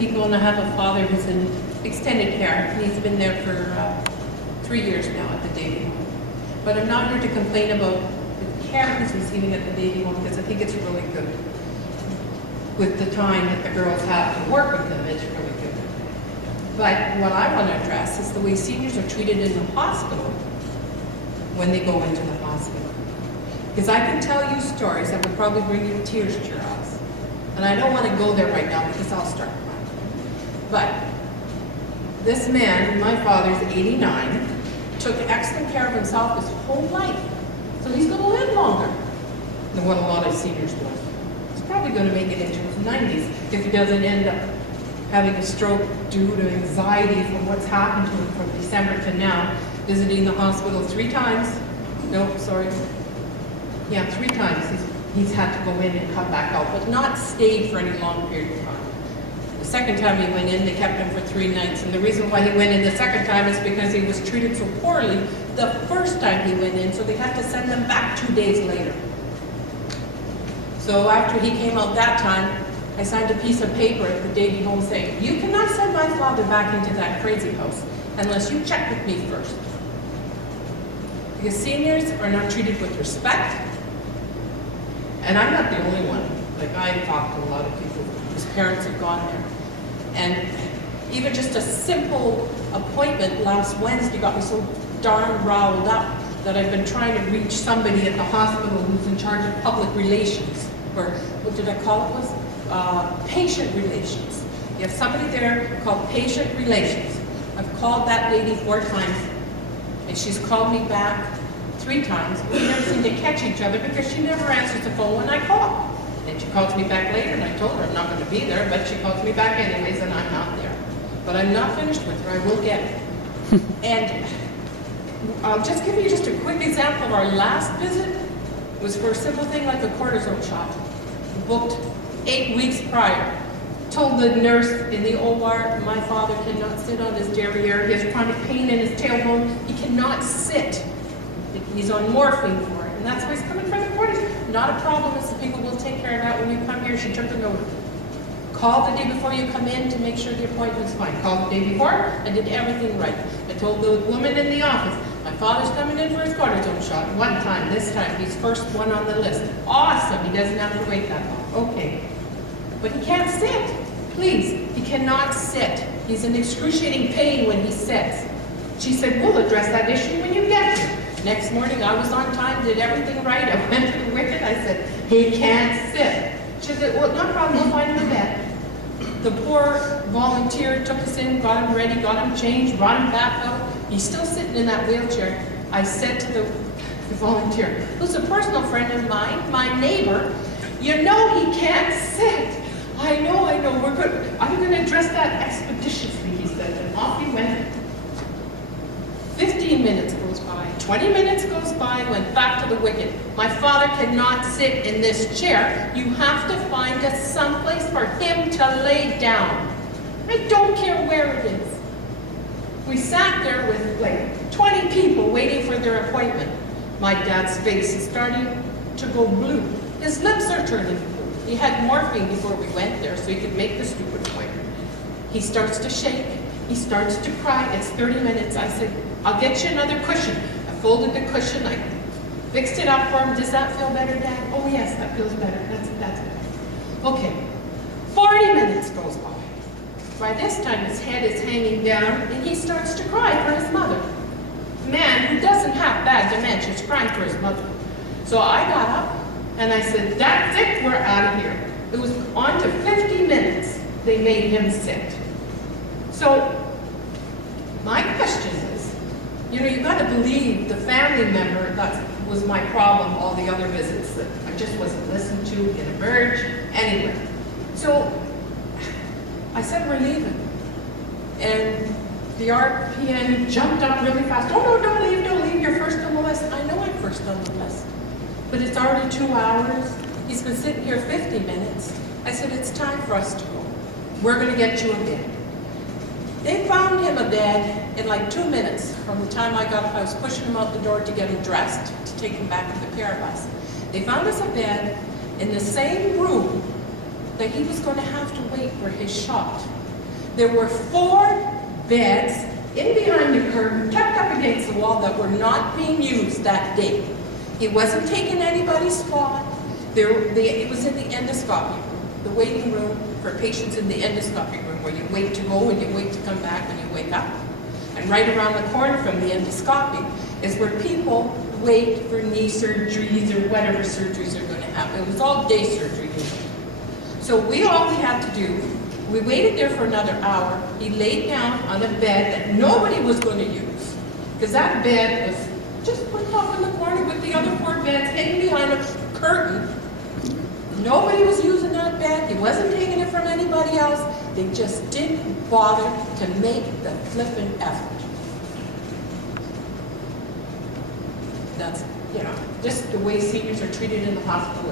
Picco, and I have a father who's in extended care. He's been there for 3 years now at the Davy home. But I'm not here to complain about the care he's receiving at the Davy home, because I think it's really good. With the time that the girls have to work with them, it's really good. But what I want to address is the way seniors are treated in the hospital when they go into the hospital. Because I can tell you stories that would probably bring you tears to your eyes. And I don't want to go there right now because I'll start crying. But this man, my father's 89, took excellent care of himself his whole life. So he's going to live longer than what a lot of seniors will. He's probably going to make it into his 90s if he doesn't end up having a stroke due to anxiety from what's happened to him from December to now, visiting the hospital 3 times. No, sorry. Yeah, 3 times he's had to go in and come back out, but not stayed for any long period of time. The second time he went in, they kept him for 3 nights, and the reason why he went in the second time is because he was treated so poorly the first time he went in, so they had to send him back 2 days later. So after he came out that time, I signed a piece of paper at the Davy home saying, you cannot send my father back into that crazy house unless you check with me first. Because seniors are not treated with respect. And I'm not the only one. Like, I've talked to a lot of people whose parents have gone there. And even just a simple appointment last Wednesday got me so darn riled up that I've been trying to reach somebody at the hospital who's in charge of public relations, or what did I call it was? Patient relations. You have somebody there called patient relations. I've called that lady 4 times, and she's called me back 3 times. We never seem to catch each other because she never answers the phone when I call. And she calls me back later, and I told her I'm not going to be there, but she calls me back anyways, and I'm not there. But I'm not finished with her. I will get it. And I'll just give you just a quick example of our last visit. It was for a simple thing like a cortisone shot. Booked 8 weeks prior. Told the nurse in the OR, my father cannot sit on his derriere. He has chronic pain in his tailbone. He cannot sit. He's on morphine for it. And that's why he's coming for the cortisone. Not a problem. It's the people will take care of that when you come here. She took a note. Call the day before you come in to make sure the appointment's fine. Call the day before. I did everything right. I told the woman in the office, my father's coming in for his cortisone shot. 1 time, this time, he's first one on the list. Awesome. He doesn't have to wait that long. Okay. But he can't sit. Please, he cannot sit. He's in excruciating pain when he sits. She said, we'll address that issue when you get here. Next morning, I was on time, did everything right. I went to the wicket. I said, he can't sit. She said, well, no problem. We'll find him a bed. The poor volunteer took us in, got him ready, got him changed, brought him back out. He's still sitting in that wheelchair. I said to the volunteer, who's a personal friend of mine, my neighbor, you know he can't sit. I know, we're good. I'm going to address that expeditiously, he said, and off he went. 15 minutes goes by, 20 minutes goes by, went back to the wicket. My father cannot sit in this chair. You have to find us someplace for him to lay down. I don't care where it is. We sat there with like 20 people waiting for their appointment. My dad's face is starting to go blue. His lips are turning blue. He had morphine before we went there so he could make the stupid appointment. He starts to shake. He starts to cry. It's 30 minutes. I said, I'll get you another cushion. I folded the cushion. I fixed it up for him. Does that feel better, Dad? Oh, yes, that feels better. That's better. Okay. 40 minutes goes by. By this time, his head is hanging down, and he starts to cry for his mother. A man who doesn't have bad dementia is crying for his mother. So I got up, and I said, that's it, we're out of here. It was on to 50 minutes. They made him sit. So my question is, you got to believe the family member that was my problem all the other visits, that I just wasn't listened to in a merge, anyway. So I said, we're leaving. And the RPN jumped up really fast. Oh, no, don't leave, you're first on the list. I know I'm first on the list. But it's already 2 hours. He's been sitting here 50 minutes. I said, it's time for us to go. We're going to get you a bed. They found him a bed in like 2 minutes from the time I got up. I was pushing him out the door to get him dressed, to take him back to the care bus. They found us a bed in the same room that he was going to have to wait for his shot There were 4 beds in behind the curtain, tucked up against the wall, that were not being used that day. It wasn't taking anybody's spot. It was in the endoscopy room, the waiting room for patients in the endoscopy room, where you wait to go and you wait to come back when you wake up. And right around the corner from the endoscopy is where people wait for knee surgeries or whatever surgeries they're going to have. It was all day surgery usually. So all we had to do, we waited there for another hour. He laid down on a bed that nobody was going to use, because that bed was just put off in the corner with the other 4 beds hidden behind a curtain. Nobody was using that bed. He wasn't taking it from anybody else. They just didn't bother to make the flippin' effort. That's, just the way seniors are treated in the hospital.